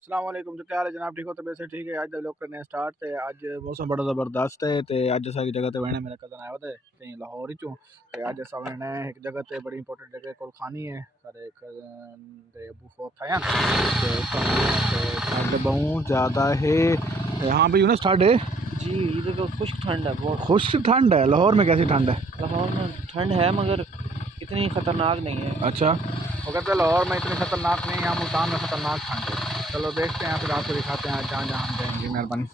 अस्सलाम वालेकुम तो क्या हाल है जनाब ठीक हो तो वैसे ठीक है। आज लोग करने हैं स्टार्ट थे। आज मौसम बड़ा ज़बरदस्त है तो अज सारी जगह ते वेने मेरा कज़न आया थे ते लाहौर चों ते अज अस वेने एक जगह ते बड़ी इंपॉर्टेंट जगह कोल खानी है सारे कज़न दे अबू फोत आया ठंड बहुत ज़्यादा है यहाँ पे यूँ स्टार्ट है जी इधर तो खुश्क ठंड है बहुत। खुश्क ठंड है। लाहौर में कैसी ठंड है? लाहौर में ठंड है मगर इतनी ख़तरनाक नहीं है। अच्छा वो कहते हैं लाहौर में इतनी ख़तरनाक नहीं है, यहाँ मुल्तान में ख़तरनाक ठंड है। चलो देखते हैं फिर आपको दिखाते हैं जहाँ जहाँ हम जाएंगे। मेहरबानी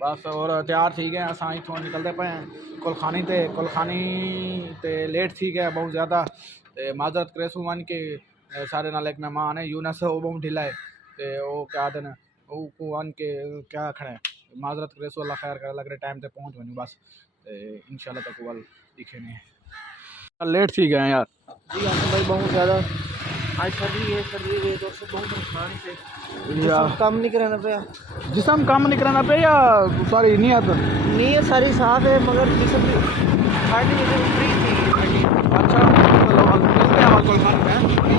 बस और तैयार थी गए अस इतों निकलते पे हैं कुलखानी ते लेट थी गए बहुत ज़्यादा तो माजरत करेसू वन के सारे नाल एक मेहमान है यूनस वो बहुत ढिला है तो वो क्या आदन वो वन के क्या खड़े माजरत करेसू अल्लाह खैर कर लग रहे टाइम पे पहुँच वनू बस इंशाल्लाह तक वल दिखे नहीं लेट थी गए यार। जी भाई बहुत ज़्यादा आज सर्दी है तो सब बहुत परेशान थे। जिसम काम नहीं कराना पे जिसम काम नहीं कराना पे या सॉरी नीयत सारी साफ है मगर जिसम ठंड में फ्री थी। अच्छा चलो मिलते हैं कुलखानी में।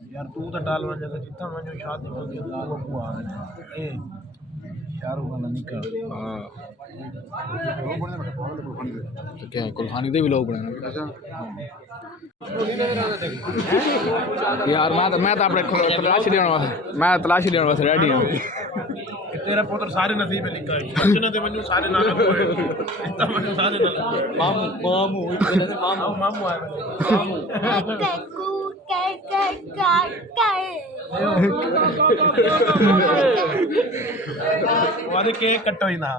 यार तू तो डाल वजह से जितना वजह शादी को के वो को आ रहे ए शाहरुख खान निकल हां तो क्या कुलखानी दे भी लोग बने अच्छा यार मैं तो अपने तलाशी लेने वास्ते रेडी हूं। तेरा पुत्र सारे नसीब में लिखा है जिन्हों दे मनु सारे नाम होए इतना मनु सारे मामू मामू आए मामू वादे केक कटो ही ना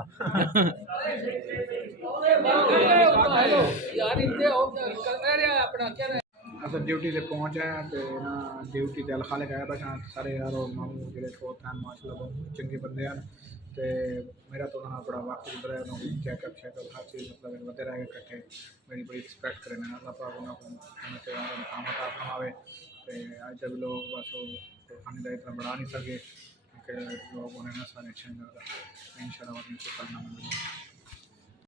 अस ड्यूटी से पहुंच आए तो ना ड्यूटी ते खाले आया बस सारे यार मामू जेडे छोट हैं माशाल्लाह बहुत चंगे बंदे हैं ते मेरा तो ना बड़ा वक्त गुजर है ना चेकअप शेकअप हर चीज़ मतलब बते रह इकट्ठे मेरी बड़ी रिस्पेक्ट करें अल्लाह पाक उन्होंने काम फरमावे तो अज तक लोग बस खाने का इतना बढ़ा नहीं सके क्योंकि लोग उन्हें ना सारे अच्छे नहीं लगता इंशाल्लाह करना